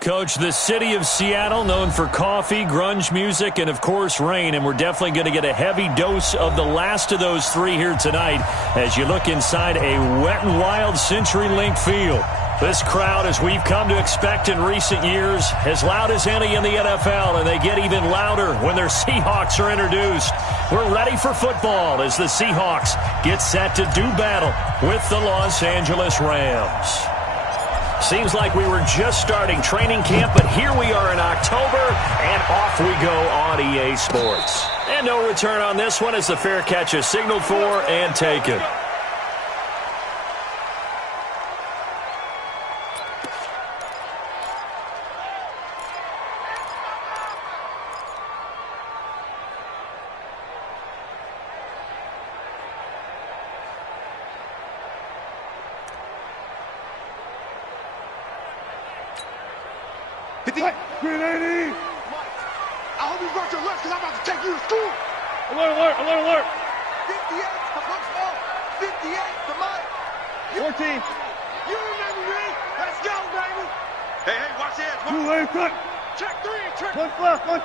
Coach, the city of Seattle, known for coffee, grunge music, and, of course, rain. And we're definitely going to get a heavy dose of the last of those three here tonight as you look inside a wet and wild CenturyLink field. This crowd, as we've come to expect in recent years, as loud as any in the NFL, and they get even louder when their Seahawks are introduced. We're ready for football as the Seahawks get set to do battle with the Los Angeles Rams. Seems like we were just starting training camp, but here we are in October, and off we go on EA Sports. And no return on this one as the fair catch is signaled for and taken. Grenade! I hope you brought your lunch because I'm about to take you to school. Alert, alert, alert, alert. 58, the punch ball. 58, the mic. 14. You remember me. Let's go, baby. Hey, watch the edge. Two lane cut. Check three. Check. One left. They'll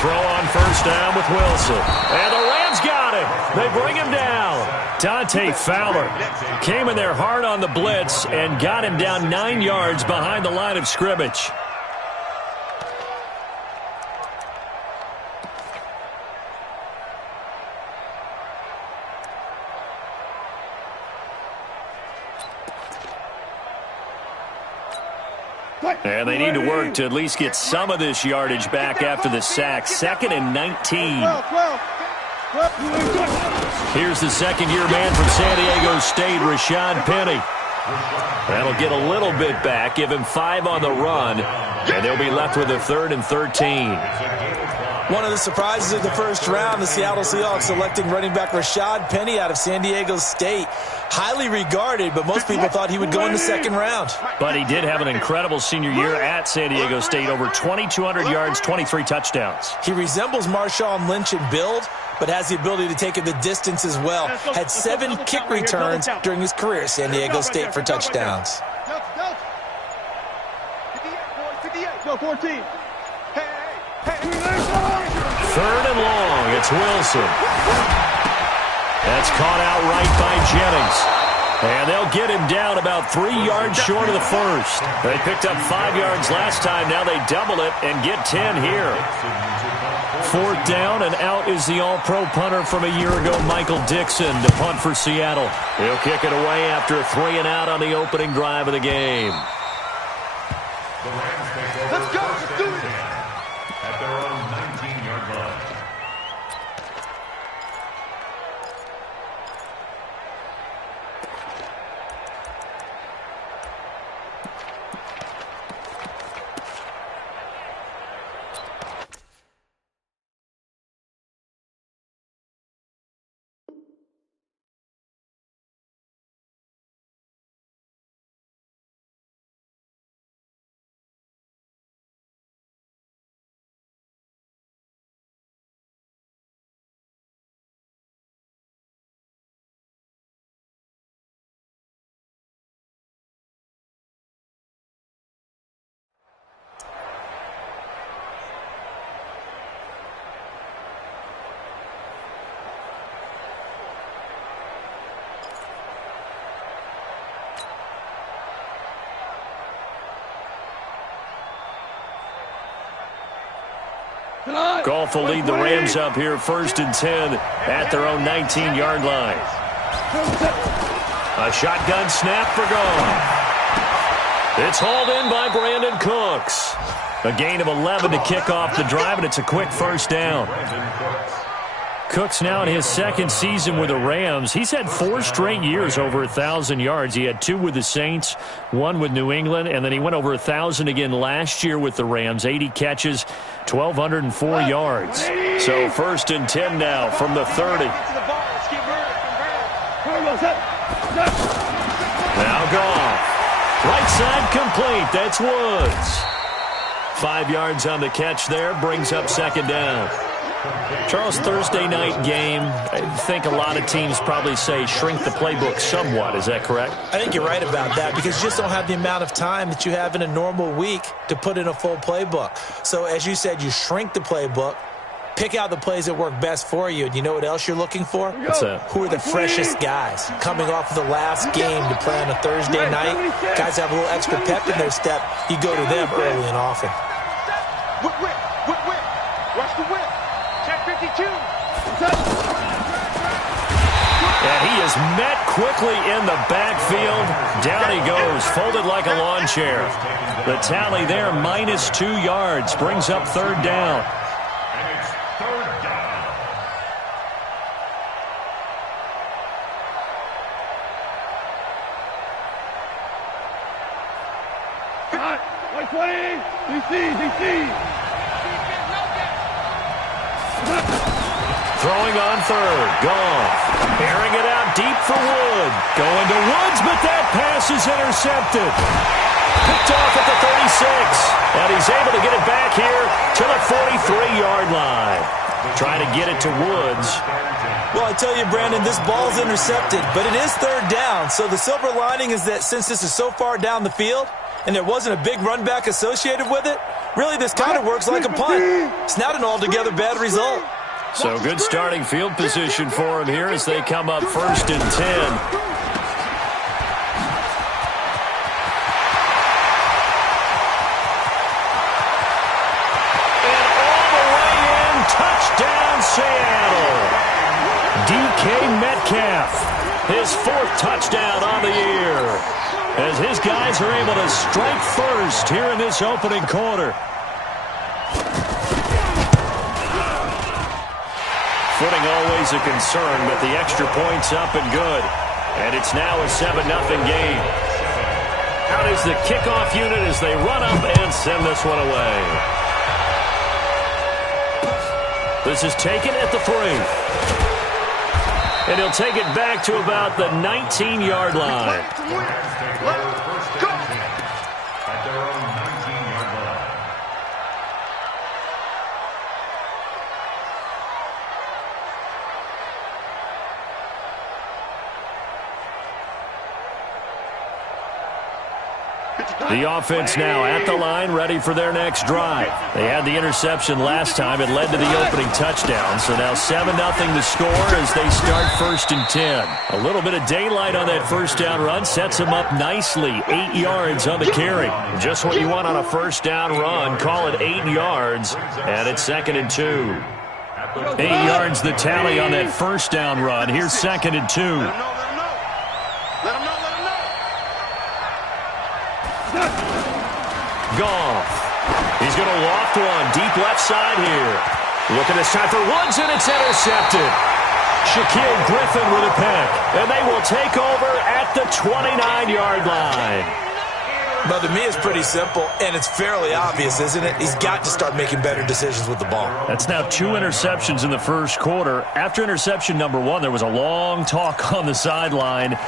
throw on first down with Wilson. And the Rams got him. They bring him down. Dante Fowler came in there hard on the blitz and got him down 9 yards behind the line of scrimmage. And they need to work to at least get some of this yardage back after the sack. 2nd and 19. Here's the second-year man from San Diego State, Rashad Penny. That'll get a little bit back, give him 5 on the run, and they'll be left with a 3rd and 13. One of the surprises of the first round, the Seattle Seahawks selecting running back Rashad Penny out of San Diego State. Highly regarded, but most people thought he would go in the second round. But he did have an incredible senior year at San Diego State, over 2,200 yards, 23 touchdowns. He resembles Marshawn Lynch in build, but has the ability to take it the distance as well. Had 7 kick returns during his career at San Diego State for touchdowns. 14. 3rd and long, it's Wilson. That's caught out right by Jennings. And they'll get him down about 3 yards short of the first. They picked up 5 yards last time. Now they double it and get 10 here. 4th down, and out is the all-pro punter from a year ago, Michael Dixon, to punt for Seattle. He'll kick it away after a 3-and-out on the opening drive of the game. Let's go. Let's do it. At their own 19-yard line. Goff will lead the Rams up here 1st and 10 at their own 19-yard line. A shotgun snap for Goff. It's hauled in by Brandon Cooks. A gain of 11 to kick off the drive, and it's a quick first down. Cooks now in his 2nd season with the Rams. He's had 4 straight years over 1,000 yards. He had 2 with the Saints, 1 with New England, and then he went over 1,000 again last year with the Rams. 80 catches, 1,204 yards. So 1st and 10 now from the 30. Now Goff. Right side complete. That's Woods. 5 yards on the catch there. Brings up 2nd down. Charles, Thursday night game, I think a lot of teams probably say shrink the playbook somewhat. Is that correct? I think you're right about that because you just don't have the amount of time that you have in a normal week to put in a full playbook. So as you said, you shrink the playbook, pick out the plays that work best for you, and you know what else you're looking for? What's that? Who are the freshest guys coming off of the last game to play on a Thursday night? Guys have a little extra pep in their step. You go to them early and often. Whip, whip, whip, whip. Watch the whip. Check 52. And he is met quickly in the backfield. Down he goes, folded like a lawn chair. The tally there, -2 yards, brings up third down. And it's third down. Cut. 120. DC. Throwing on third, Goff. Airing it out deep for Wood. Going to Woods, but that pass is intercepted. Picked off at the 36. And he's able to get it back here to the 43-yard line. Trying to get it to Woods. Well, I tell you, Brandon, this ball's intercepted, but it is third down. So the silver lining is that since this is so far down the field and there wasn't a big run back associated with it, really this kind of works like a punt. It's not an altogether bad result. So good starting field position for him here as they come up 1st and 10. Touchdown, Seattle. DK Metcalf, his 4th touchdown on the year, as his guys are able to strike first here in this opening quarter. Footing always a concern, but the extra point's up and good. And it's now a 7-0 game. Out is the kickoff unit as they run up and send this one away. This is taken at the 3. And he'll take it back to about the 19-yard line. At their own 19-yard line. The offense now at the line, ready for their next drive. They had the interception last time. It led to the opening touchdown. So now 7-0 to score as they start 1st and 10. A little bit of daylight on that first down run sets them up nicely. 8 yards on the carry. Just what you want on a first down run. Call it 8 yards. And it's 2nd and 2. 8 yards the tally on that first down run. Here's 2nd and 2. Let him know. Goff. He's going to loft one deep left side here. Looking this time for Woods, and it's intercepted. Shaquille Griffin with a pick, and they will take over at the 29-yard line. But to me, it's pretty simple, and it's fairly obvious, isn't it? He's got to start making better decisions with the ball. That's now 2 interceptions in the first quarter. After interception number 1, there was a long talk on the sideline.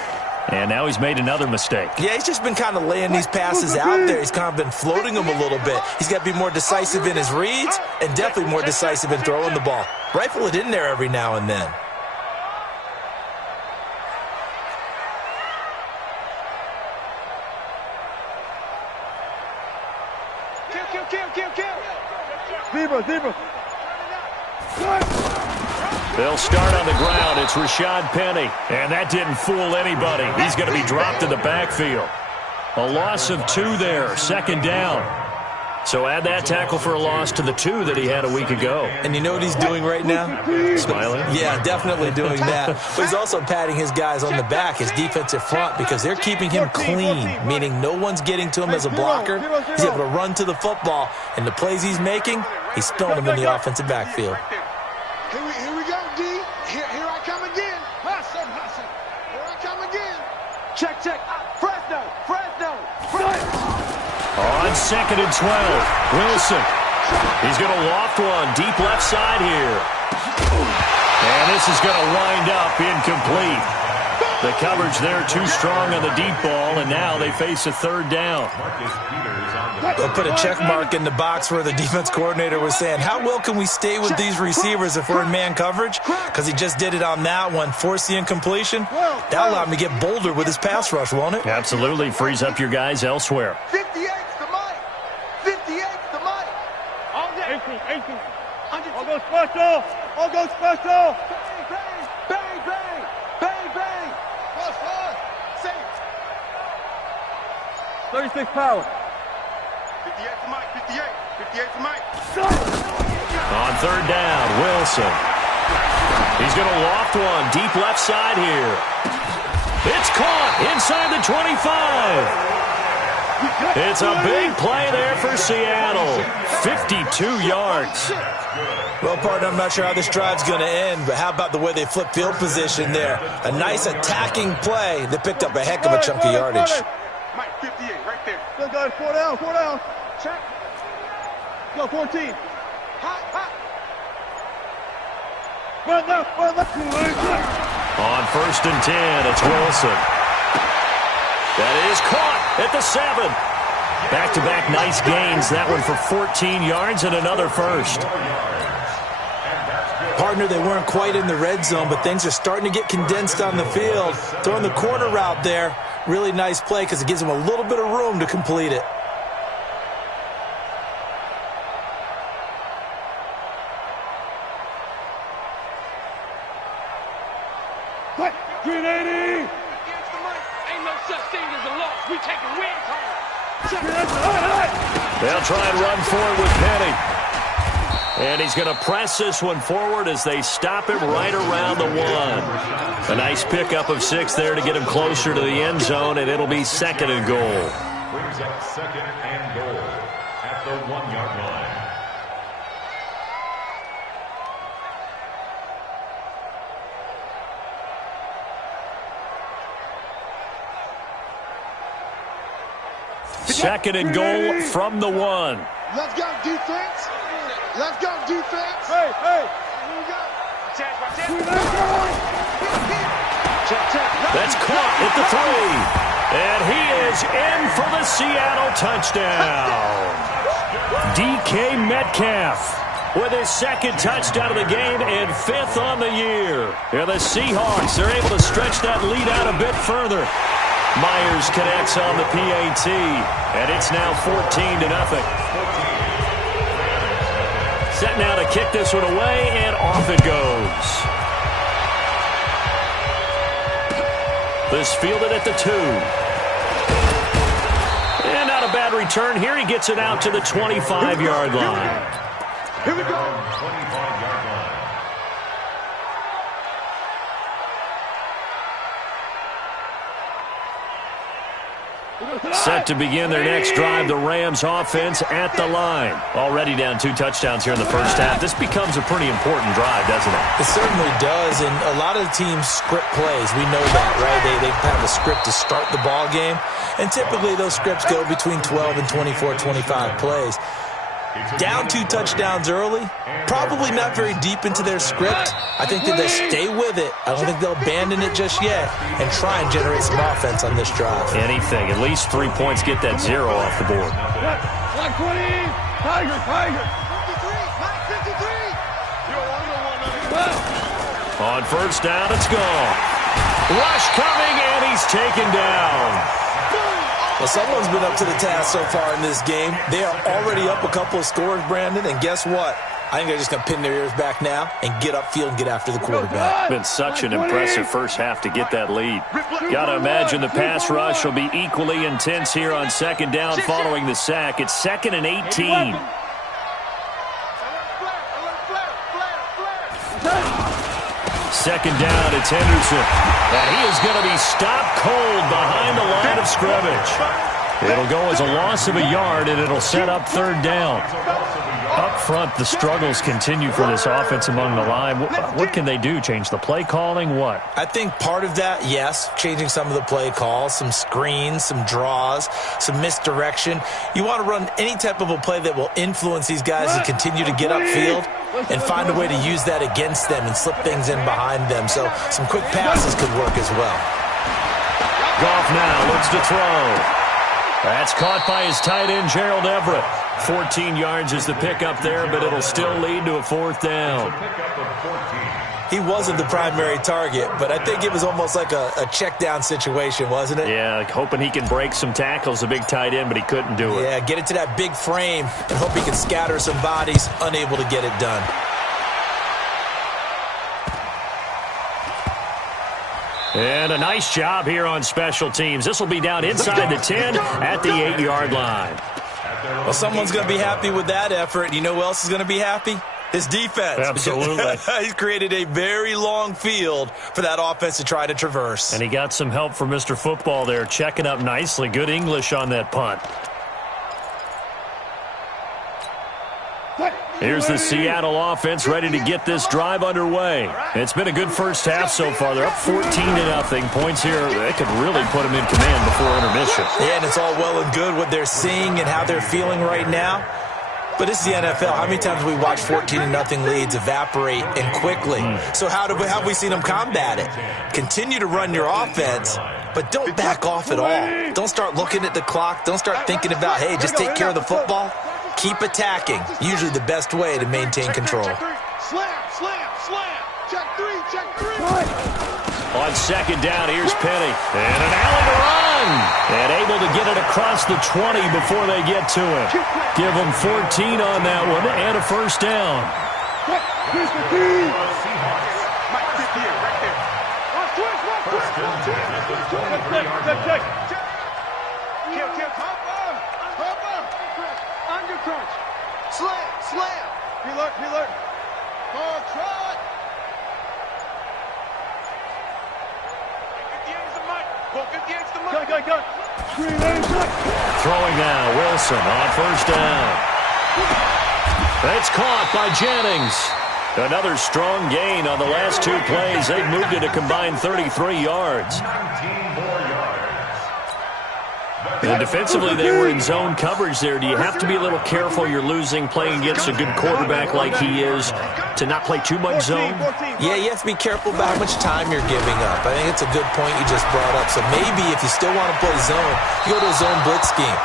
And now he's made another mistake. Yeah, he's just been kind of laying these passes out there. He's kind of been floating them a little bit. He's got to be more decisive in his reads and definitely more decisive in throwing the ball. Rifle it in there every now and then. Zebra. They'll start on the ground. It's Rashad Penny. And that didn't fool anybody. He's going to be dropped in the backfield. A loss of 2 there, 2nd down. So add that tackle for a loss to the 2 that he had a week ago. And you know what he's doing right now? Smiling? Yeah, definitely doing that. But he's also patting his guys on the back, his defensive front, because they're keeping him clean, meaning no one's getting to him as a blocker. He's able to run to the football, and the plays he's making, he's throwing them in the offensive backfield. Here we go, D. Here I come again. Hustle. Here I come again. Check. Fresno. On 2nd and 12, Wilson. He's going to loft one deep left side here. And this is going to wind up incomplete. The coverage there too strong on the deep ball, and now they face a third down. They'll put a check mark in the box where the defense coordinator was saying, how well can we stay with these receivers if we're in man coverage? Because he just did it on that one, forced the incompletion. That allowed him to get bolder with his pass rush, won't it? Absolutely, frees up your guys elsewhere. 58's the mic. 58's the mic. All day. 18. All go special. All go special. Bang, bang, bang, bang, bang. Plus one. Safe. 36 power. 58's the mic. 58's the mic. On third down, Wilson. He's going to loft one deep left side here. It's caught inside the 25. It's a big play there for Seattle. 52 yards. Well, partner, I'm not sure how this drive's going to end, but how about the way they flip field position there? A nice attacking play that picked up a heck of a chunk of yardage. Mike, 58, right there. Still got it, 4 down. Check. Go, 14. Hot. Run left. On first and 10, it's Wilson. That is caught at the 7. Back-to-back nice gains. That one for 14 yards and another first. Partner, they weren't quite in the red zone, but things are starting to get condensed on the field. Throwing the corner route there, really nice play because it gives them a little bit of room to complete it. What? 380! Ain't no such thing as a loss. We taking wins home. They'll try and run forward with Penny. And he's going to press this one forward as they stop it right around the 1. A nice pickup of 6 there to get him closer to the end zone, and it'll be second and goal. Brings up second and goal at the 1-yard line. Second and goal from the 1. Let's go, defense. Let's go, defense. Hey. Here we go. Check. That's caught at the 3. And he is in for the Seattle touchdown. DK Metcalf with his second touchdown of the game and 5th on the year. And the Seahawks are able to stretch that lead out a bit further. Myers connects on the PAT, and it's now 14-0. Set now to kick this one away, and off it goes. This fielded at the 2. And not a bad return here. He gets it out to the 25-yard line. Here we go. 25-yard line. Set to begin their next drive, the Rams offense at the line. Already down 2 touchdowns here in the first half. This becomes a pretty important drive, doesn't it? It certainly does, and a lot of the teams script plays. We know that, right? They have a script to start the ball game, and typically those scripts go between 12 and 24, 25 plays. Down 2 touchdowns early, probably not very deep into their script. I think that they'll stay with it. I don't think they'll abandon it just yet and try and generate some offense on this drive. Anything. At least 3 points, get that 0 off the board. 120. Tiger. 53. On first down, it's gone. Rush coming, and he's taken down. Well, someone's been up to the task so far in this game. They are already up a couple of scores, Brandon, and guess what? I think they're just going to pin their ears back now and get upfield and get after the quarterback. Been such an impressive first half to get that lead. Got to imagine the pass rush will be equally intense here on second down following the sack. It's 2nd and 18. Second down, it's Henderson. And he is going to be stopped cold behind the line of scrimmage. It'll go as a loss of a yard, and it'll set up third down. Up front, the struggles continue for this offense among the line. What can they do? Change the play calling? What? I think part of that, yes, changing some of the play calls, some screens, some draws, some misdirection. You want to run any type of a play that will influence these guys to continue to get upfield and find a way to use that against them and slip things in behind them. So some quick passes could work as well. Goff now looks to throw. That's caught by his tight end, Gerald Everett. 14 yards is the pickup there, but it'll still lead to a fourth down. He wasn't the primary target, but I think it was almost like a check down situation, wasn't it? Yeah, like hoping he can break some tackles, a big tight end, but he couldn't do it. Yeah, get it to that big frame and hope he can scatter some bodies, unable to get it done. And a nice job here on special teams. This will be down inside the 10 at the 8-yard line. Well, someone's going to be happy with that effort. And you know who else is going to be happy? His defense. Absolutely. He's created a very long field for that offense to try to traverse. And he got some help from Mr. Football there, checking up nicely. Good English on that punt. Here's the Seattle offense ready to get this drive underway. It's been a good first half so far. They're up 14-0. Points here, they could really put them in command before intermission. Yeah, and it's all well and good what they're seeing and how they're feeling right now. But it's the NFL. How many times have we watched 14-0 leads evaporate and quickly? So how have we seen them combat it? Continue to run your offense, but don't back off at all. Don't start looking at the clock. Don't start thinking about, hey, just take care of the football. Keep attacking. Usually the best way to maintain control. Slam, slam, slam. Check three. On second down, here's Penny. And an alley to run. And able to get it across the 20 before they get to it. Give them 14 on that one and a first down. Here's the key. Mike, get here, right there. Check. Under crunch. Slam. Preload. Ball trot. 58's the mic. Ball 58's the mic. Go. Throwing now, Wilson on first down. It's caught by Jennings. Another strong gain on the last two plays. They've moved it a combined 33 yards. 19 more yards. And defensively, they were in zone coverage there. Do you have to be a little careful? You're losing, playing against a good quarterback like he is, to not play too much zone? Yeah, you have to be careful about how much time you're giving up. I think it's a good point you just brought up. So maybe if you still want to play zone, you go to a zone blitz scheme.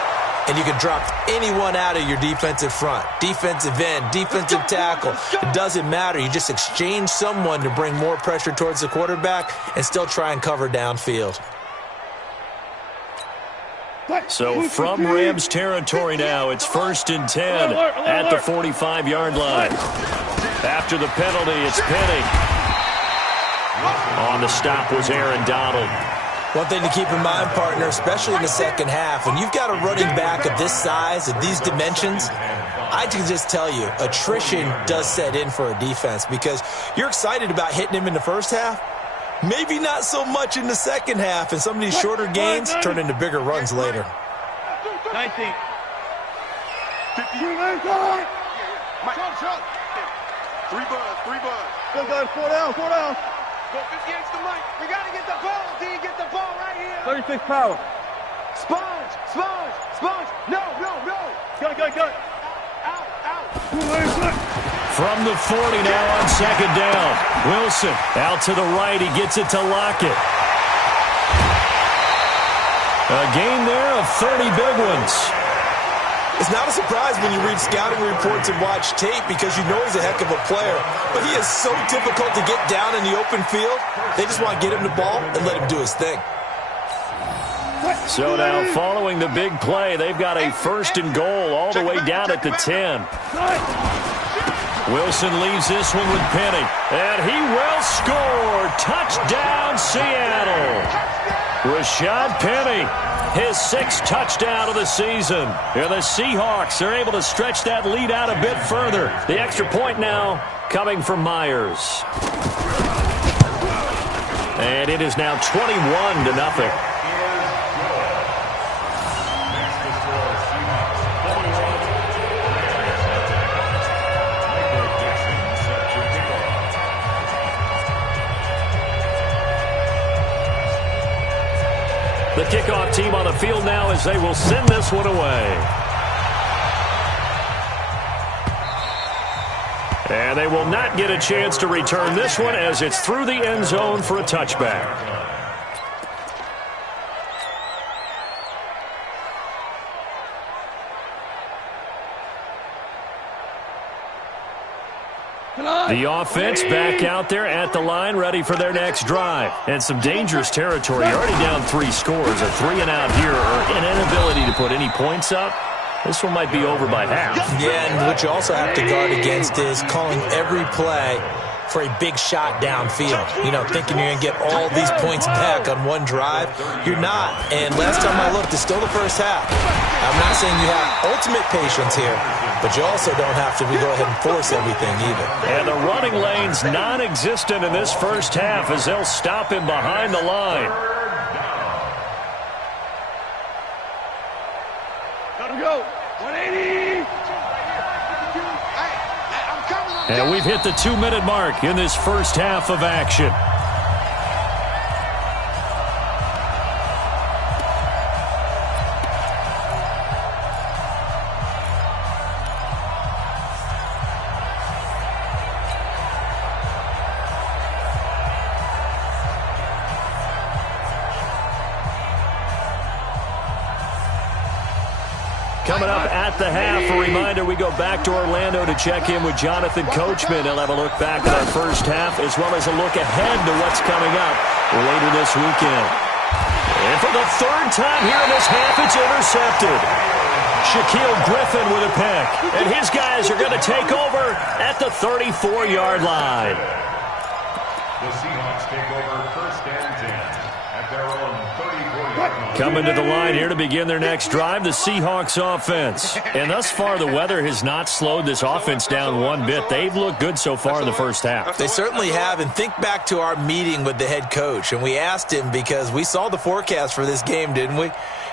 And you can drop anyone out of your defensive front. Defensive end, defensive tackle. It doesn't matter. You just exchange someone to bring more pressure towards the quarterback and still try and cover downfield. So from Rams territory now, it's 1st and 10 at the 45-yard line. After the penalty, it's Penny. On the stop was Aaron Donald. One thing to keep in mind, partner, especially in the second half, when you've got a running back of this size, of these dimensions, I can just tell you, attrition does set in for a defense because you're excited about hitting him in the first half. Maybe not so much in the second half, and some of these shorter gains turn into bigger runs later. 19. 50. Three buzz. Go, 4 down. Go 58's the mic. We got to get the ball, D. Get the ball right here. 36 power. Sponge. No. Go. Out. From the 40 now on second down. Wilson out to the right. He gets it to Lockett. A gain there of 30 big ones. It's not a surprise when you read scouting reports and watch tape because you know he's a heck of a player. But he is so difficult to get down in the open field. They just want to get him the ball and let him do his thing. So now following the big play, they've got a 1st and goal all the way down at the 10. Wilson leaves this one with Penny. And he will score. Touchdown, Seattle. Rashad Penny, his 6th touchdown of the season. And the Seahawks are able to stretch that lead out a bit further. The extra point now coming from Myers. And it is now 21-0. The kickoff team on the field now as they will send this one away. And they will not get a chance to return this one as it's through the end zone for a touchback. The offense back out there at the line, ready for their next drive. And some dangerous territory. You're already down 3 scores. A 3-and-out here, or an inability to put any points up. This one might be over by half. Yeah, and what you also have to guard against is calling every play for a big shot downfield. You know, thinking you're going to get all these points back on one drive. You're not. And last time I looked, it's still the first half. I'm not saying you have ultimate patience here, but you also don't have to go ahead and force everything either. And the running lane's non-existent in this first half as they'll stop him behind the line. Let him go. 180. And we've hit the 2-minute mark in this first half of action. Coming up at the half, a reminder, we go back to Orlando to check in with Jonathan Coachman. He'll have a look back at our first half as well as a look ahead to what's coming up later this weekend. And for the 3rd time here in this half, it's intercepted. Shaquille Griffin with a pick. And his guys are going to take over at the 34-yard line. The Seahawks take over 1st and 10 at their own 34-yard line. Coming to the line here to begin their next drive, the Seahawks offense. And thus far, the weather has not slowed this offense down one bit. They've looked good so far in the first half. They certainly have. And think back to our meeting with the head coach. And we asked him because we saw the forecast for this game, didn't we?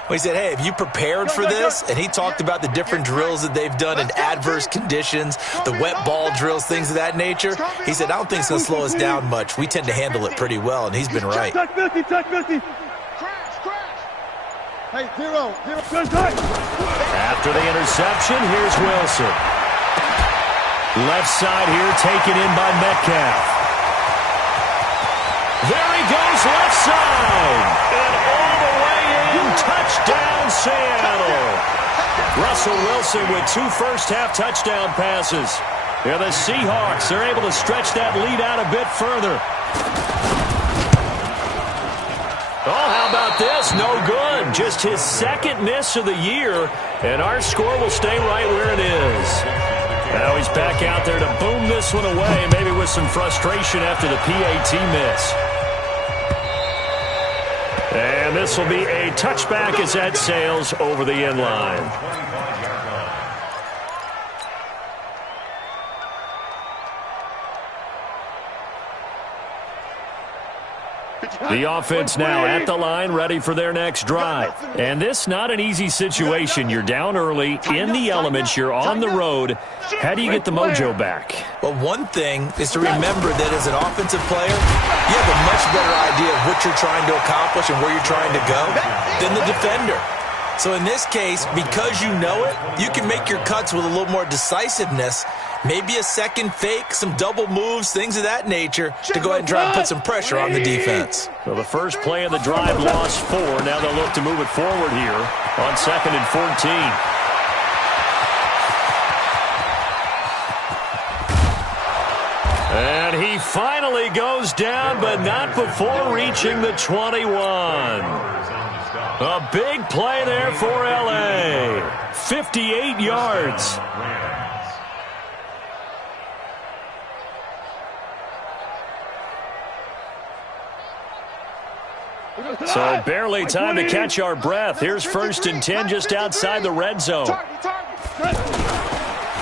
We said, hey, have you prepared for this? And he talked about the different drills that they've done in adverse conditions, the wet ball drills, things of that nature. He said, I don't think it's going to slow us down much. We tend to handle it pretty well, and he's been right. Hey, zero. After the interception, here's Wilson. Left side here taken in by Metcalf. There he goes, left side. And all the way in, touchdown Seattle. Russell Wilson with 2 first-half touchdown passes. Yeah, the Seahawks are able to stretch that lead out a bit further. Oh, how about this? No good. Just his 2nd miss of the year, and our score will stay right where it is. Now he's back out there to boom this one away, maybe with some frustration after the PAT miss. And this will be a touchback as that sails over the end line. The offense now at the line, ready for their next drive. And this not an easy situation. You're down early, in the elements, you're on the road. How do you get the mojo back? Well, one thing is to remember that as an offensive player, you have a much better idea of what you're trying to accomplish and where you're trying to go than the defender. So in this case, because you know it, you can make your cuts with a little more decisiveness. Maybe a second fake, some double moves, things of that nature to go ahead and try and put some pressure on the defense. So the first play of the drive lost 4. Now they'll look to move it forward here on 2nd and 14. And he finally goes down, but not before reaching the 21. A big play there for L.A. 58 yards. So barely time to catch our breath. Here's 1st and 10 just outside the red zone.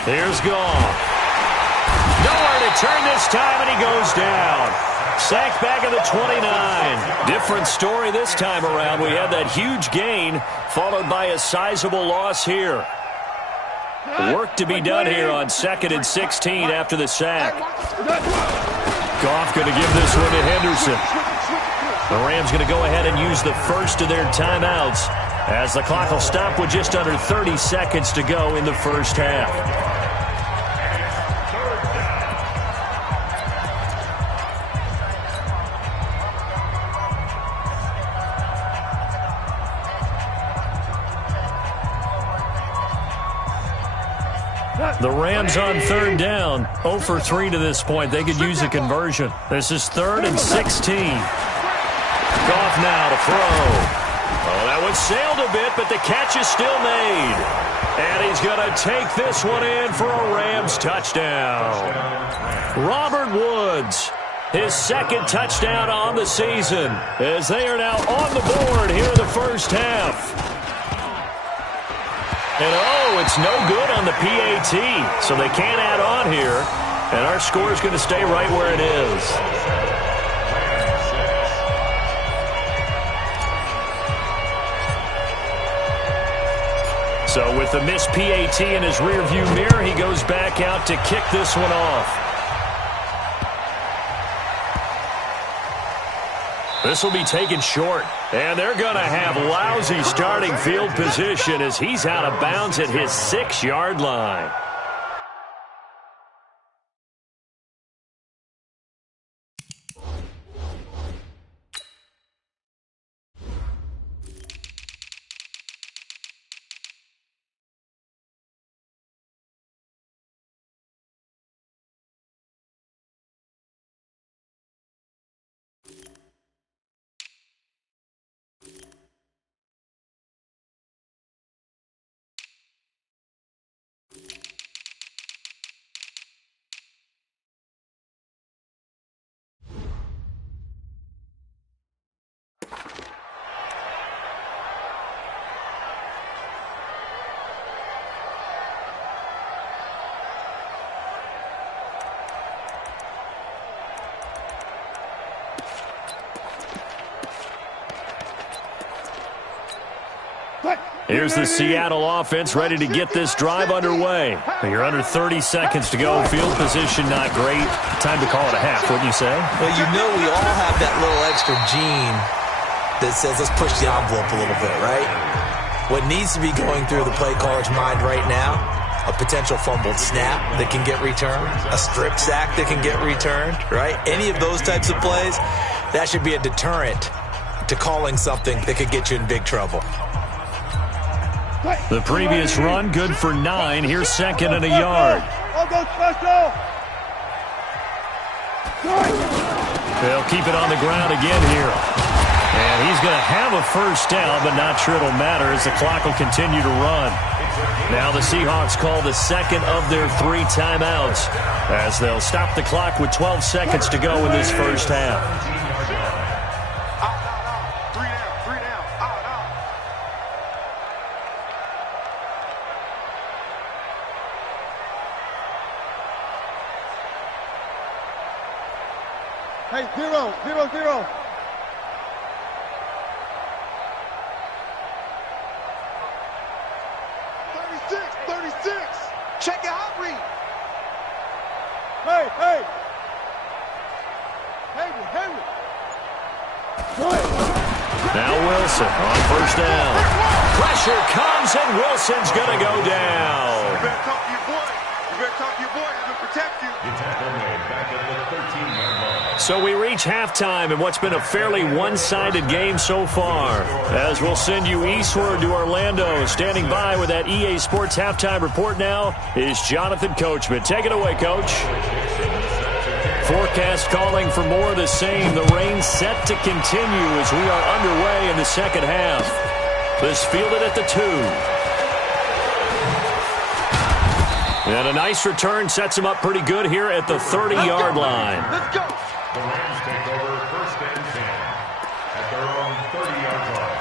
Here's Goff. Nowhere to turn this time, and he goes down. Sacked back at the 29. Different story this time around. We had that huge gain followed by a sizable loss here. Work to be done here on 2nd and 16 after the sack. Goff going to give this one to Henderson. The Rams going to go ahead and use the first of their timeouts as the clock will stop with just under 30 seconds to go in the first half. The Rams on third down, 0 for 3 to this point. They could use a conversion. This is 3rd and 16. Goff now to throw. Oh, that one sailed a bit, but the catch is still made. And he's going to take this one in for a Rams touchdown. Robert Woods, his 2nd touchdown on the season, as they are now on the board here in the first half. And oh, it's no good on the PAT, so they can't add on here. And our score is going to stay right where it is. So with the missed PAT in his rearview mirror, he goes back out to kick this one off. This will be taken short, and they're going to have lousy starting field position as he's out of bounds at his 6-yard line. Here's the Seattle offense ready to get this drive underway. You're under 30 seconds to go. Field position not great. Time to call it a half, wouldn't you say? Well, you know we all have that little extra gene that says let's push the envelope a little bit, right? What needs to be going through the play caller's mind right now, a potential fumbled snap that can get returned, a strip sack that can get returned, right? Any of those types of plays, that should be a deterrent to calling something that could get you in big trouble. The previous run, good for 9. Here's 2nd and a yard. They'll keep it on the ground again here. And he's going to have a first down, but not sure it'll matter as the clock will continue to run. Now the Seahawks call the 2nd of their 3 timeouts as they'll stop the clock with 12 seconds to go in this first half. Hey, 0, 0, 0. Check your hot read. Hey. Henry. Now Wilson on first down. Pressure comes and Wilson's going to go down. You better talk to your boy. Have him protect you. So we reach halftime in what's been a fairly one-sided game so far. As we'll send you eastward to Orlando. Standing by with that EA Sports halftime report now is Jonathan Coachman. Take it away, Coach. Forecast calling for more of the same. The rain set to continue as we are underway in the second half. This fielded at the 2. And a nice return sets him up pretty good here at the 30-yard line. Let's go. The Rams take over 1st and 10 at their own 30-yard line.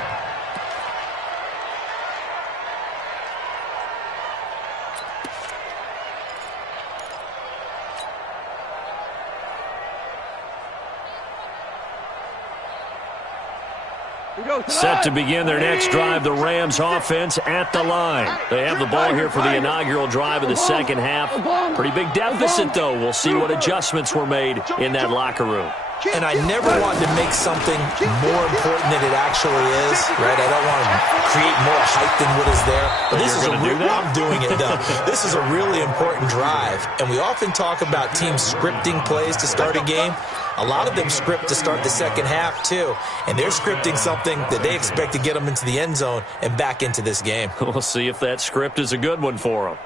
Set to begin their next drive, the Rams offense at the line. They have the ball here for the inaugural drive of the second half. Pretty big deficit, though. We'll see what adjustments were made in that locker room. And I never want to make something more important than it actually is, right? I don't want to create more hype than what is there. But this is I'm doing it, though. This is a really important drive. And we often talk about teams scripting plays to start a game. A lot of them script to start the second half, too. And they're scripting something that they expect to get them into the end zone and back into this game. We'll see if that script is a good one for them.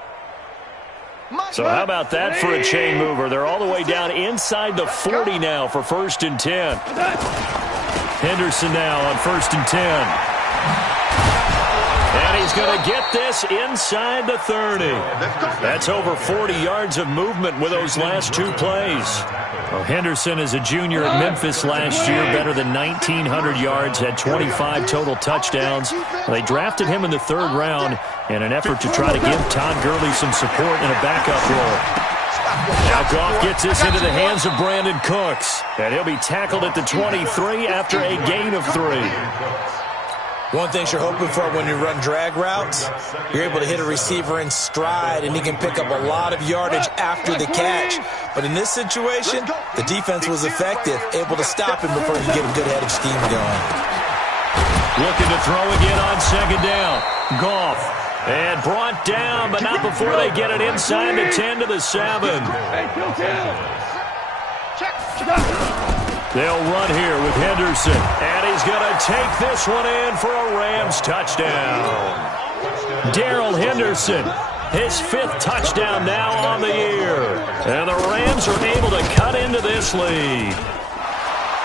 So how about that for a chain mover? They're all the way down inside the 40 now for 1st and 10. Henderson now on 1st and 10. And he's going to get this inside the 30. That's over 40 yards of movement with those last 2 plays. Well, Henderson is a junior at Memphis last year, better than 1,900 yards, had 25 total touchdowns. They drafted him in the 3rd round in an effort to try to give Todd Gurley some support in a backup role. Now Goff gets this into the hands of Brandon Cooks, and he'll be tackled at the 23 after a gain of 3. One thing you're hoping for when you run drag routes, you're able to hit a receiver in stride, and he can pick up a lot of yardage after the catch. But in this situation, the defense was effective, able to stop him before he could get a good head of steam going. Looking to throw again on 2nd down. Goff. And brought down, but not before they get it inside the 10 to the 7. They'll run here with Henderson. And he's going to take this one in for a Rams touchdown. Darrell Henderson, his 5th touchdown now on the year. And the Rams are able to cut into this lead.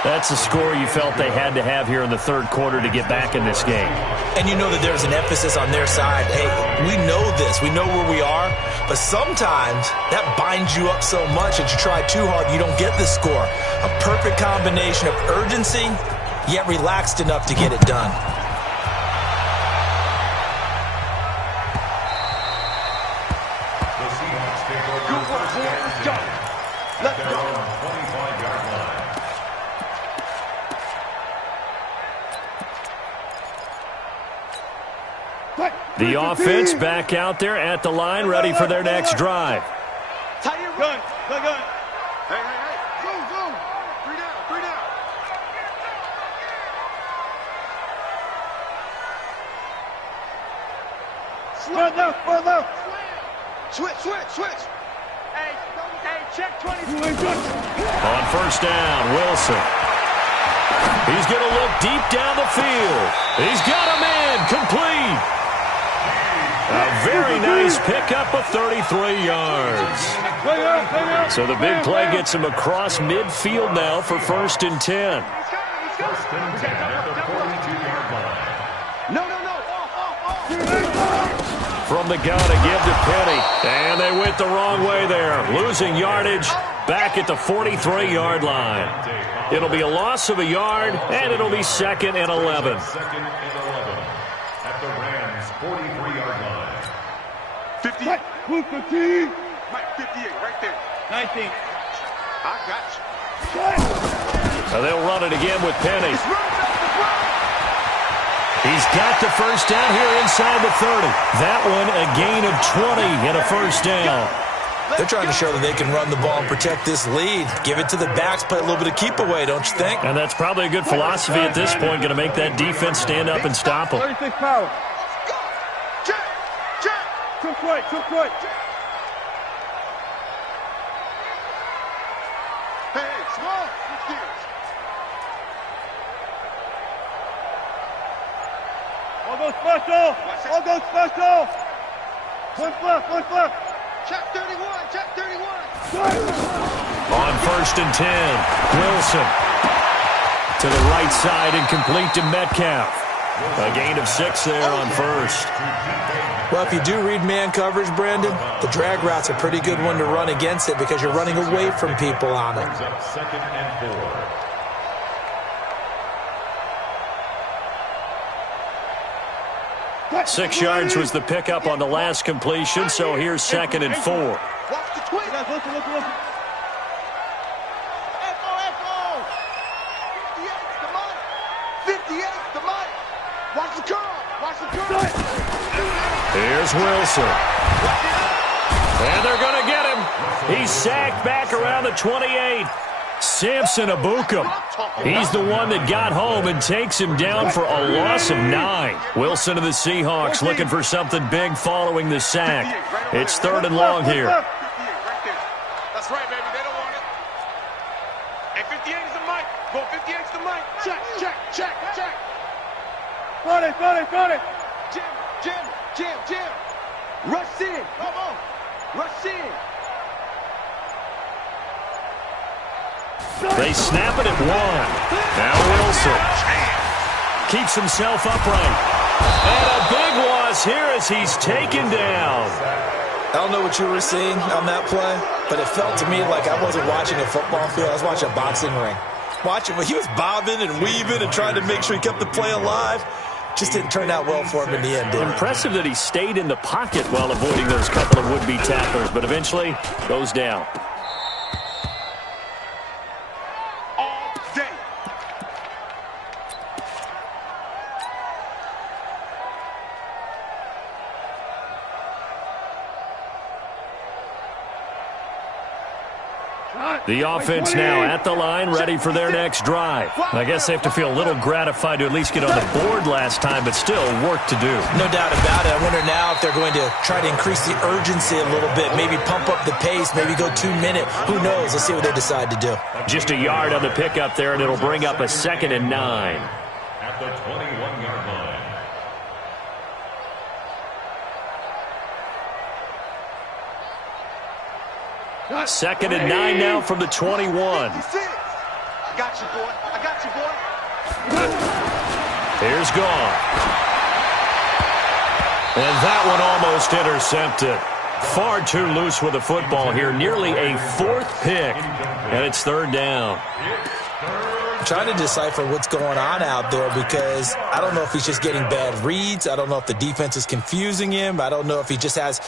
That's a score you felt they had to have here in the 3rd quarter to get back in this game. And you know that there's an emphasis on their side. Hey, we know this. We know where we are. But sometimes that binds you up so much that you try too hard, you don't get the score. A perfect combination of urgency, yet relaxed enough to get it done. The Seahawks take over. Let's go. 25-yard line. The offense back out there at the line, ready for their next drive. Tie your gun. Gun. Hey. Zoom. 3 down. Spread left. Switch. Hey, check 20. On 1st down, Wilson. He's going to look deep down the field. He's got a man complete. A very nice pickup of 33 yards. So the big play gets him across midfield now for 1st and 10. 1st and 10 at the 42-yard line. No. From the gun to give to Penny. And they went the wrong way there. Losing yardage back at the 43-yard line. It'll be a loss of a yard, and it'll be 2nd and 11. 2nd and 11 at the Rams' 43-yard line. 58. Mike, 58, right there. 19. I got you. Now they'll run it again with Penny. He's got the 1st down here inside the 30. That one a gain of 20 and a 1st down. They're trying to show that they can run the ball and protect this lead. Give it to the backs, play a little bit of keep away, don't you think? And that's probably a good philosophy at this point, going to make that defense stand up and stop them. 36 power. Check. Too quick. Hey, small. All go special. One flip. Check 31. On 1st and 10, Wilson to the right side and complete to Metcalf. A gain of 6 there on 1st. Well, if you do read man coverage, Brandon, the drag route's a pretty good one to run against it because you're running away from people on it. 2nd and 4. 6 yards was the pickup on the last completion, so here's 2nd and 4. Watch the twin. Listen. Echo. 58 the mic. Watch the curl. Here's Wilson. And they're going to get him. He's sacked back around the 28. Samson Abukum. He's the one that got home and takes him down for a loss of 9. Wilson of the Seahawks looking for something big following the sack. It's 3rd and long here. That's right, baby. They don't want it. Hey, 58 is the mic. Go 58 is the mic. Check. Got it. Jim. Rush in. Come on. Rush seeing? They snap it at one. Now Wilson keeps himself upright. And a big loss here as he's taken down. I don't know what you were seeing on that play, but it felt to me like I wasn't watching a football field. I was watching a boxing ring. He was bobbing and weaving and trying to make sure he kept the play alive. Just didn't turn out well for him in the end, did it? Impressive that he stayed in the pocket while avoiding those couple of would-be tacklers, but eventually goes down. All day. The offense now at the line, ready for their next drive. I guess they have to feel a little gratified to at least get on the board last time, but still work to do. No doubt about it. I wonder now if they're going to try to increase the urgency a little bit, maybe pump up the pace, maybe go 2 minute. Who knows? Let's see what they decide to do. Just a yard on the pickup there, and it'll bring up a 2nd and 9. At the 21-yard line. 2nd and 9 now from the 21. I got you, boy. I got you, boy. Here's gone. And that one almost intercepted. Far too loose with the football here. Nearly a 4th pick. And it's 3rd down. I'm trying to decipher what's going on out there because I don't know if he's just getting bad reads. I don't know if the defense is confusing him. I don't know if he just has,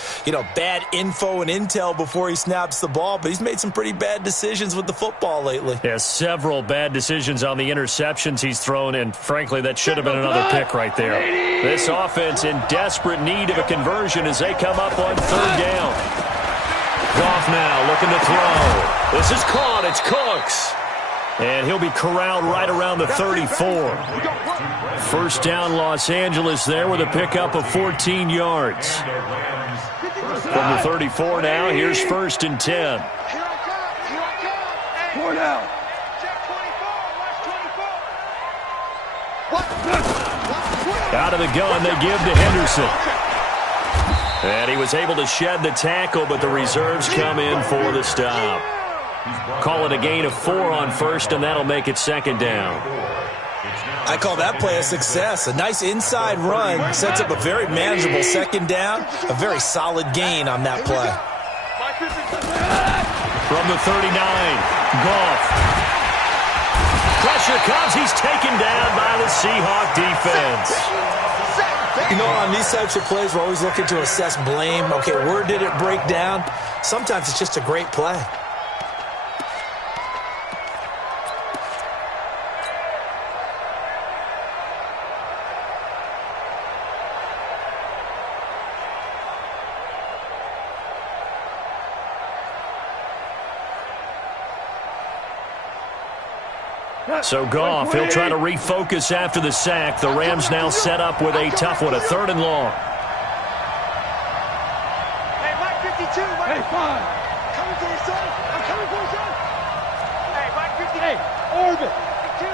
bad info and intel before he snaps the ball. But he's made some pretty bad decisions with the football lately. Yeah, several bad decisions on the interceptions he's thrown, and frankly, that should have been another pick right there. This offense in desperate need of a conversion as they come up on 3rd down. Goff now looking to throw. This is caught. It's Cooks. And he'll be corralled right around the 34. 1st down Los Angeles there with a pickup of 14 yards. From the 34 now, here's 1st and 10. Here I come. 4 down. Check 24. Watch 24. Out of the gun, they give to Henderson. And he was able to shed the tackle, but the reserves come in for the stop. Call it a gain of 4 on 1st, and that'll make it 2nd down. I call that play a success. A nice inside run sets up a very manageable 2nd down. A very solid gain on that play. From the 39, Goff. Pressure comes. He's taken down by the Seahawk defense. On these types of plays, we're always looking to assess blame. Okay, where did it break down? Sometimes it's just a great play. So Goff, he'll try to refocus after the sack. The Rams now set up with a tough one, a 3rd and long. Hey, Mike 52. Hey, fine. Coming for you, son. I'm coming for you, son. Hey, Mike 50. Hey, orbit. 52.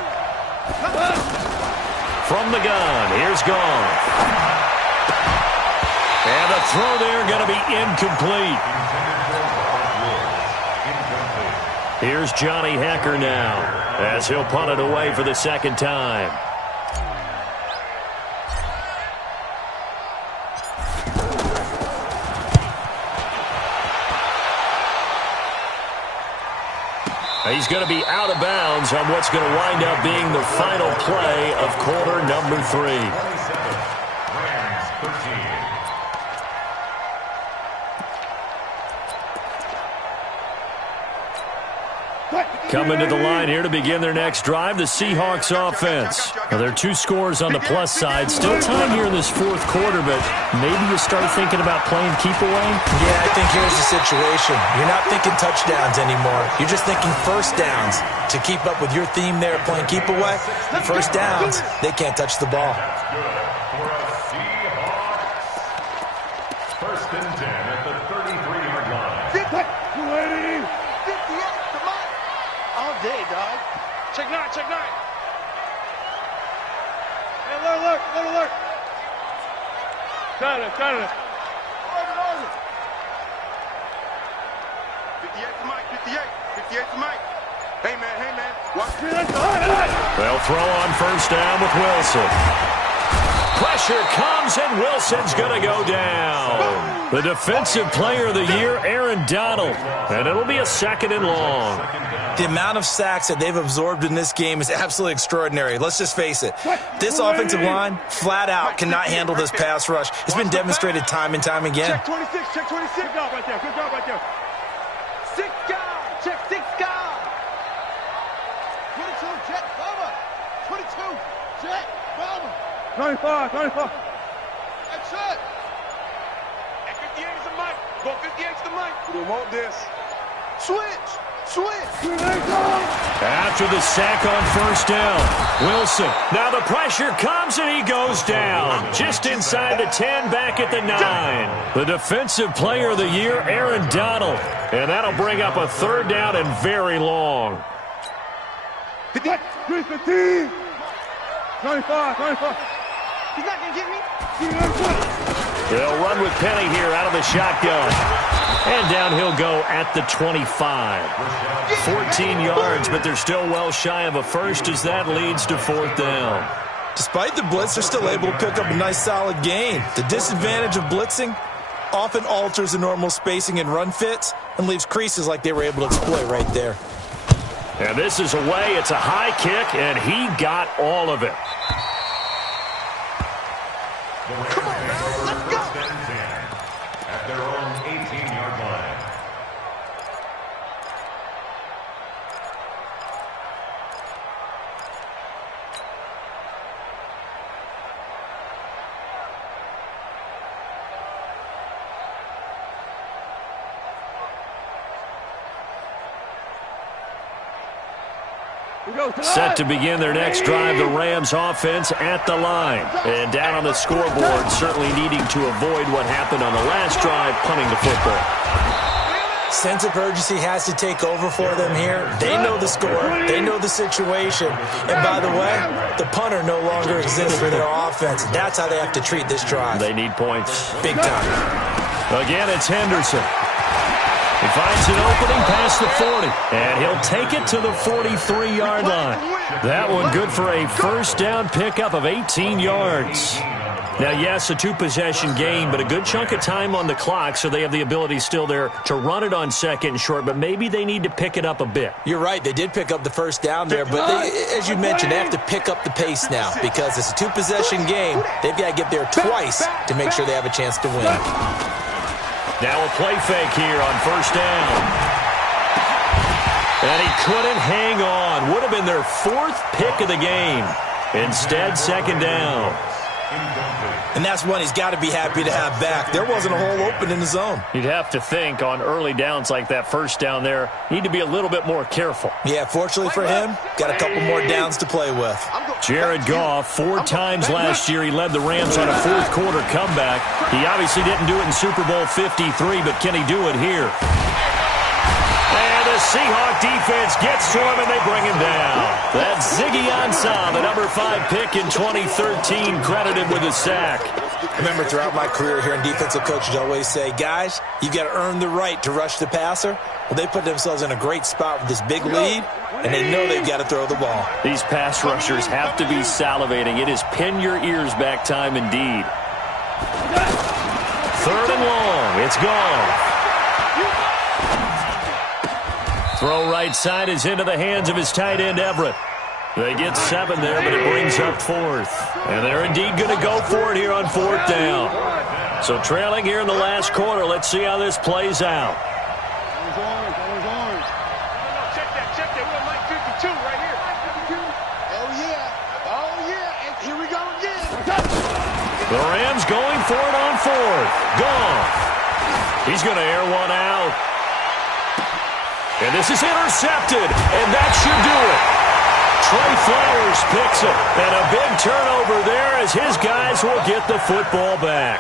From the gun, here's Goff. And the throw there going to be incomplete. Here's Johnny Hecker now, as he'll punt it away for the 2nd time. He's going to be out of bounds on what's going to wind up being the final play of quarter number 3. Coming to the line here to begin their next drive, the Seahawks offense. Now, there are 2 scores on the plus side. Still time here in this 4th quarter, but maybe you start thinking about playing keep away? Yeah, I think here's the situation. You're not thinking touchdowns anymore. You're just thinking 1st downs. To keep up with your theme there, playing keep away, 1st downs, they can't touch the ball. First and 10 at the 33-yard line. 58 to Mike. All day, dog. Check 9, check 9. Hey, alert. Got it. 58 to Mike, 58. 58 to Mike. Hey, man. Watch. They'll throw on first down with Wilson. Pressure comes, and Wilson's going to go down. The defensive player of the year, Aaron Donald. And it'll be a 2nd and long. The amount of sacks that they've absorbed in this game is absolutely extraordinary. Let's just face it. This offensive line, flat out, cannot handle this pass rush. It's been demonstrated time and time again. Check 26, check 26. Good job right there, good job right there. 6 guys, check 6 guys. 22, check, Bama. 22, check, Bama. 95. That's it. And 58 is the mic. Go 58 to the mic. We want this. Switch. After the sack on first down, Wilson. Now the pressure comes, and he goes down. Just inside the 10, back at the 9. The defensive player of the year, Aaron Donald. And that'll bring up a 3rd down and very long. 15. 95. He's not going to get me. They'll run with Penny here out of the shotgun. And down he'll go at the 25. 14 yards, but they're still well shy of a first as that leads to 4th down. Despite the blitz, they're still able to pick up a nice solid gain. The disadvantage of blitzing often alters the normal spacing and run fits and leaves creases like they were able to exploit right there. And this is away. It's a high kick, and he got all of it. Come on, man. Let's go. At their own 18-yard line. Set to begin their next drive, the Rams offense at the line. And down on the scoreboard, certainly needing to avoid what happened on the last drive, punting the football. Sense of urgency has to take over for them here. They know the score. They know the situation. And by the way, the punter no longer exists for their offense. That's how they have to treat this drive. They need points. Big time. Again, it's Henderson. He finds an opening past the 40, and he'll take it to the 43-yard line. That one good for a first down pickup of 18 yards. Now, yes, a 2-possession game, but a good chunk of time on the clock, so they have the ability still there to run it on 2nd and short, but maybe they need to pick it up a bit. You're right. They did pick up the first down there, but as you mentioned, they have to pick up the pace now because it's a 2-possession game. They've got to get there twice to make sure they have a chance to win. Now a play fake here on first down. And he couldn't hang on. Would have been their 4th pick of the game. Instead, 2nd down. And that's one he's got to be happy to have back. There wasn't a hole open in the zone. You'd have to think on early downs like that first down there, need to be a little bit more careful. Yeah, fortunately for him, got a couple more downs to play with. Jared Goff, 4 times last year he led the Rams on a 4th quarter comeback. He obviously didn't do it in Super Bowl 53, but can he do it here? And the Seahawk defense gets to him, and they bring him down. That's Ziggy Ansah, the number 5 pick in 2013, credited with a sack. I remember throughout my career hearing defensive coaches always say, guys, you've got to earn the right to rush the passer. Well, they put themselves in a great spot with this big lead, and they know they've got to throw the ball. These pass rushers have to be salivating. It is pin your ears back time indeed. 3rd and long. It's gone. Throw right side is into the hands of his tight end, Everett. They get 7 there, but it brings up 4th. And they're indeed going to go for it here on 4th down. So trailing here in the last quarter. Let's see how this plays out. Check that. We're Mike 52 right here. Oh, yeah. And here we go again. The Rams going for it on 4th. Gone. He's going to air one out. And this is intercepted, and that should do it. Trey Flowers picks it, and a big turnover there as his guys will get the football back.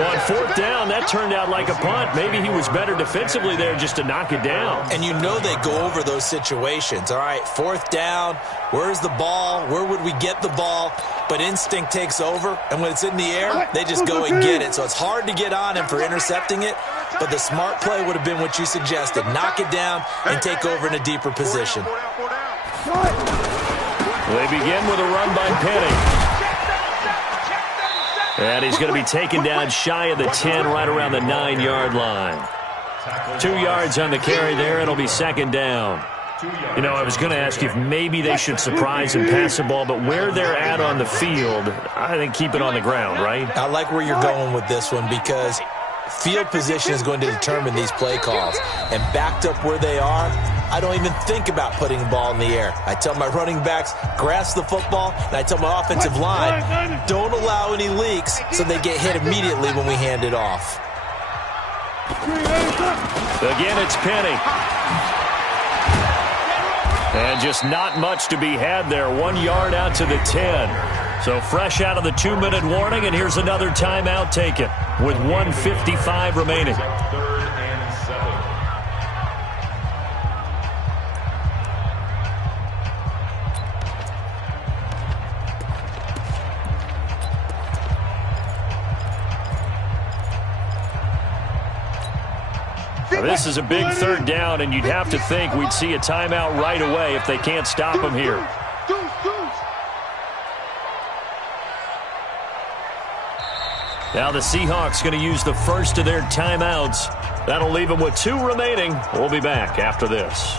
On 4th down, that turned out like a punt. Maybe he was better defensively there just to knock it down. And you know they go over those situations. All right, 4th down, where's the ball? Where would we get the ball? But instinct takes over, and when it's in the air, they just go and get it. So it's hard to get on him for intercepting it. but the smart play would have been what you suggested. Knock it down and take over in a deeper position. They begin with a run by Penny. And he's going to be taken down shy of the 10, right around the 9-yard line. 2 yards on the carry there. It'll be second down. You know, I was going to ask you if maybe they should surprise and pass the ball, but where they're at on the field, I think keep it on the ground, right? I like where you're going with this one because field position is going to determine these play calls. And backed up where they are, I don't even think about putting the ball in the air. I tell my running backs, grasp the football, and I tell my offensive line, don't allow any leaks so they get hit immediately when we hand it off. Again, it's Penny. And just not much to be had there. 1 yard out to the 10. So fresh out of the 2-minute warning, and here's another timeout taken with 1:55 remaining. Third and 7. Now, this is a big third down, and you'd have to think we'd see a timeout right away if they can't stop him here. Now the Seahawks going to use the first of their timeouts. That'll leave them with 2 remaining. We'll be back after this.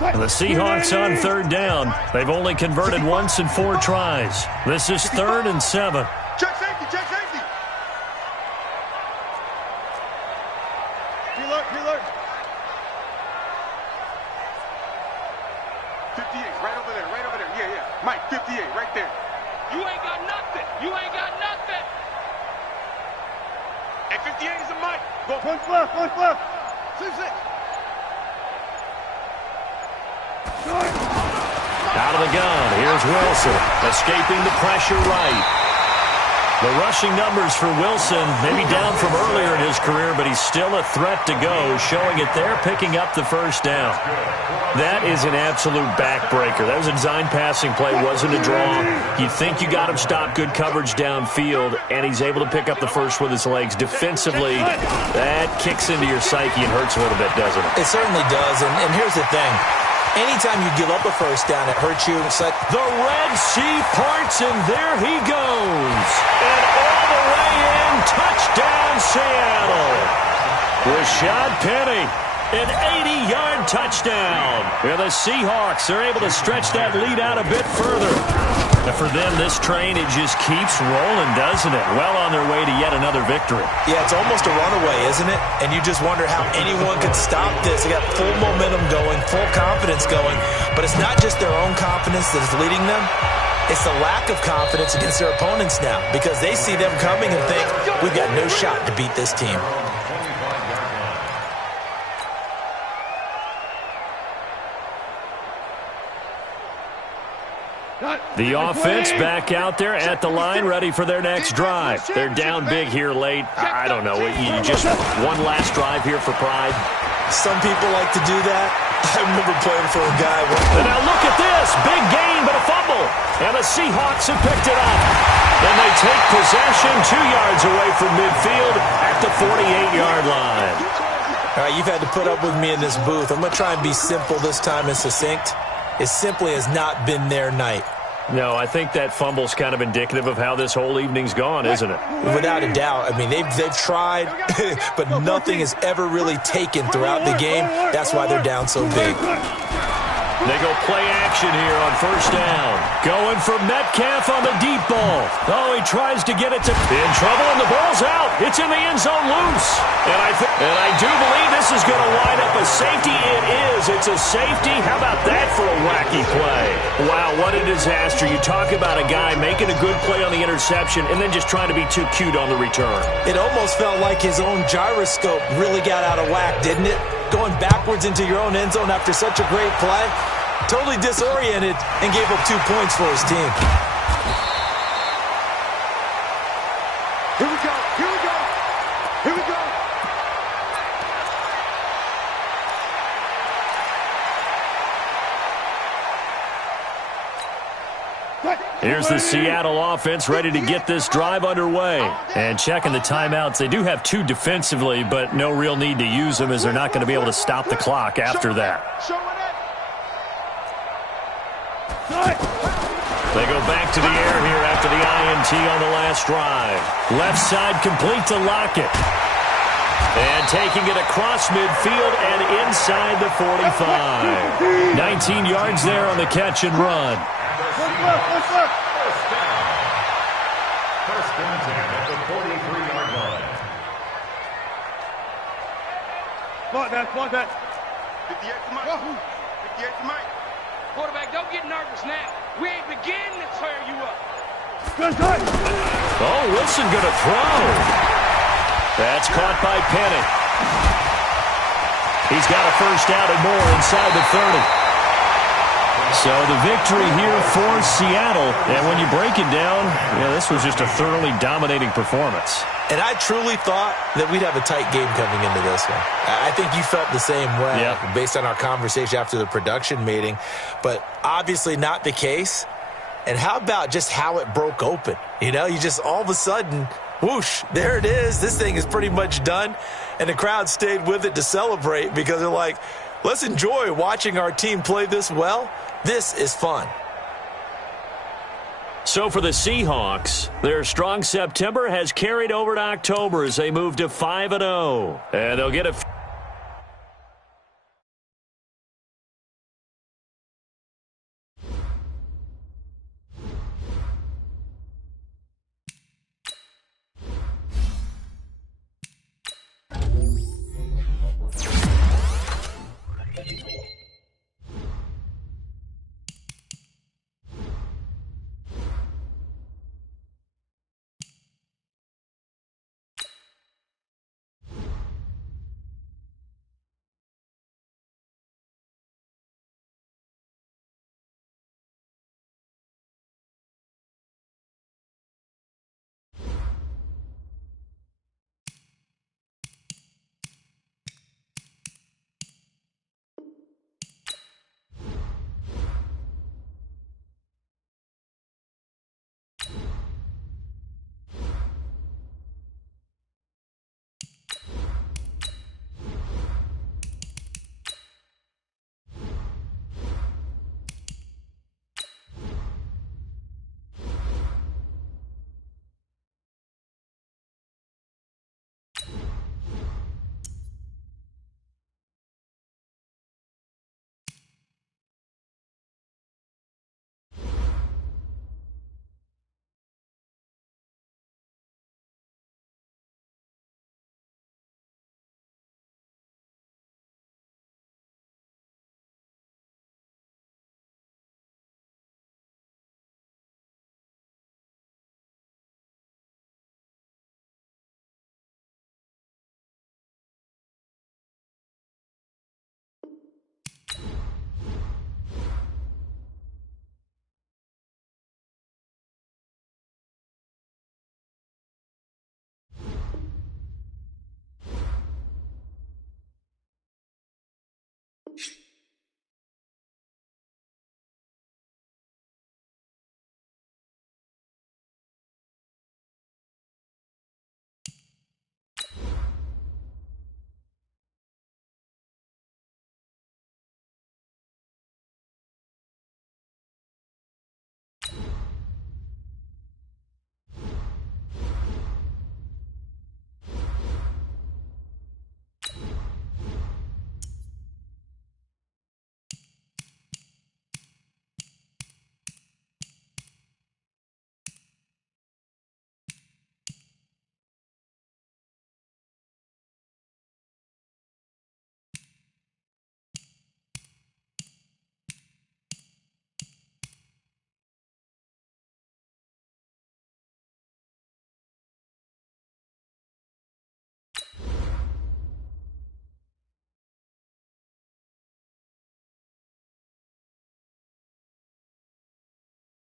And the Seahawks on third down. They've only converted once in 4 tries. This is 3rd and 7. Check safety, check safety. Preload. 58, right over there. Yeah. Mike, 58, right there. You ain't got nothing. And 58 is a Mike. Go. Punch left. 6. Out of the gun, here's Wilson, escaping the pressure right. The rushing numbers for Wilson, maybe down from earlier in his career, but he's still a threat to go, showing it there, picking up the first down. That is an absolute backbreaker. That was a design passing play, wasn't a draw. You think you got him stopped, good coverage downfield, and he's able to pick up the first with his legs. Defensively, that kicks into your psyche and hurts a little bit, doesn't it? It certainly does, and here's the thing. Anytime you give up a first down, it hurts you. It's like the Red Sea parts, and there he goes. And all the way in, touchdown Seattle. Rashad Penny, an 80-yard touchdown. And the Seahawks are able to stretch that lead out a bit further. And for them, this train, it just keeps rolling, doesn't it? Well on their way to yet another victory. Yeah, it's almost a runaway, isn't it? And you just wonder how anyone could stop this. They got full momentum going, full confidence going. But it's not just their own confidence that is leading them. It's the lack of confidence against their opponents now because they see them coming and think, we've got no shot to beat this team. The offense back out there at the line, ready for their next drive. They're down big here late. I don't know. You just one last drive here for pride. Some people like to do that. I remember playing for a guy. And now look at this. Big gain, but a fumble. And the Seahawks have picked it up. And they take possession 2 yards away from midfield at the 48-yard line. All right, you've had to put up with me in this booth. I'm going to try and be simple this time and succinct. It simply has not been their night. No, I think that fumble's kind of indicative of how this whole evening's gone, isn't it? Without a doubt. I mean, they've tried, but nothing has ever really taken throughout the game. That's why they're down so big. They go play action here on first down. Going for Metcalf on the deep ball. Oh, he tries to get it to in trouble, and the ball's out. It's in the end zone loose. And I do believe this is going to wind up a safety. It is. It's a safety. How about that for a wacky play? Wow, what a disaster. You talk about a guy making a good play on the interception and then just trying to be too cute on the return. It almost felt like his own gyroscope really got out of whack, didn't it? Going backwards into your own end zone after such a great play. Totally disoriented and gave up 2 points for his team. Here we go. Here's the Seattle offense ready to get this drive underway. And checking the timeouts, they do have 2 defensively, but no real need to use them as they're not going to be able to stop the clock after that. They go back to the air here after the INT on the last drive. Left side complete to Lockett. And taking it across midfield and inside the 45. 19 yards there on the catch and run. First and 10 at the 43-yard line. Block that. 58 to Mike. 58 to Mike. Quarterback, don't get nervous now. We ain't beginning to tear you up. Oh, Wilson going to throw. That's caught by Penny. He's got a first down and more inside the 30. So the victory here for Seattle. And when you break it down, this was just a thoroughly dominating performance. And I truly thought that we'd have a tight game coming into this one. I think you felt the same way based on our conversation after the production meeting. But obviously not the case. And how about just how it broke open? You just all of a sudden, whoosh, there it is. This thing is pretty much done. And the crowd stayed with it to celebrate because they're like, let's enjoy watching our team play this well. This is fun. So for the Seahawks, their strong September has carried over to October as they move to 5-0. And they'll get a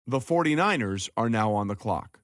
The 49ers are now on the clock.